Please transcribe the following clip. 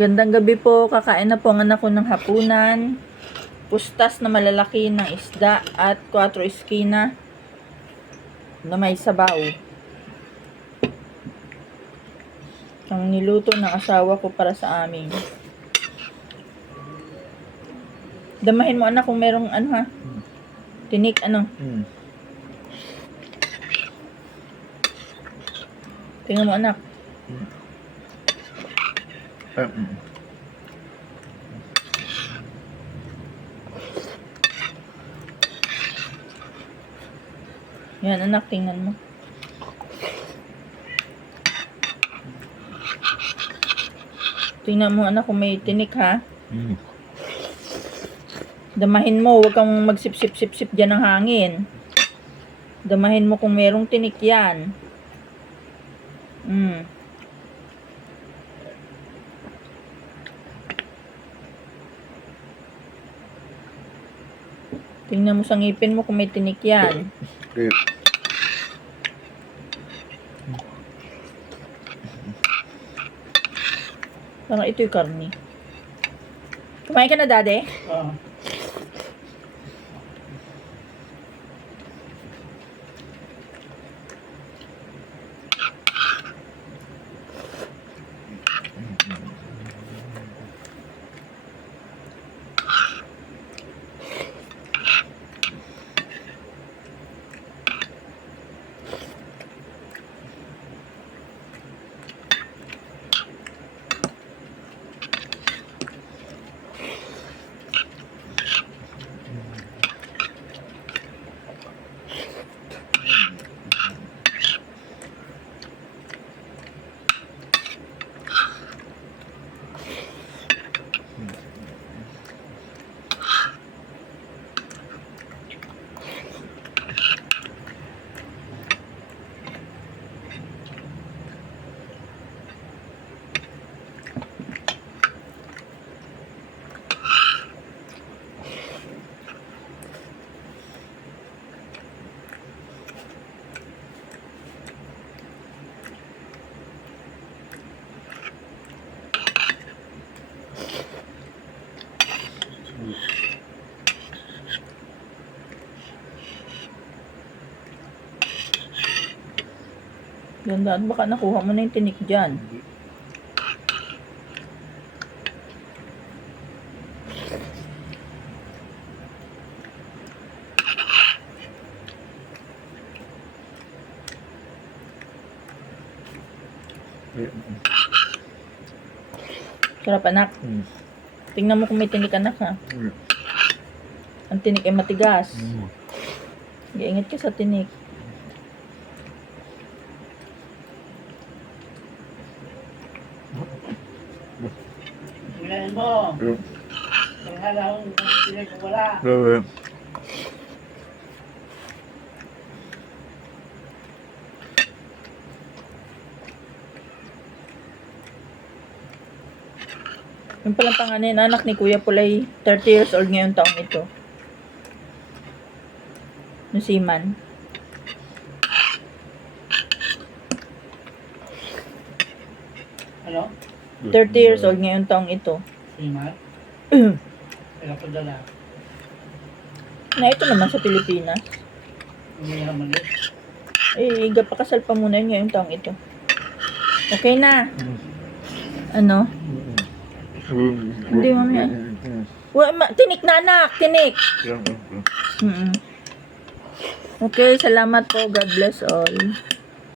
Gandang gabi po, kakain na po ang anak ko ng hapunan. Pustas na malalaki ng isda at 4 eskina na may sabaw. Ang niluto ng asawa ko para sa amin. Damahin mo anak kung merong ano ha. Tinik ano. Tingnan mo anak. Yan anak, tingnan mo. Tingnan mo anak kung may tinik ha. Damahin mo, huwag kang magsip-sip-sip-sip dyan ng hangin. Damahin mo kung merong tinik yan. Tingnan mo sa ngipin mo kung may tinik yan. Parang ito yung karni. Kumain ka na, Daddy? Oo. Gandaan, baka nakuha mo na yung tinik dyan. Sarap anak. Tingnan mo kung may tinik anak ha. Ang tinik ay matigas. Iingat ka sa tinik. Tingnan mo. Kaya lang sila kung wala. Yung palang panganin, anak ni Kuya Pulay, 30 years old ngayon taong ito. Nusiman. Ano? 30 years old ngayon taong ito. Siman? Kaya ko dala. Na ito naman sa Pilipinas. Hindi naman yun. Eh, gapakasal pa muna yun ngayong taong ito. Okay na. Ano? Hindi mamaya. Tinik na anak, tinik. Okay, salamat po. God bless all.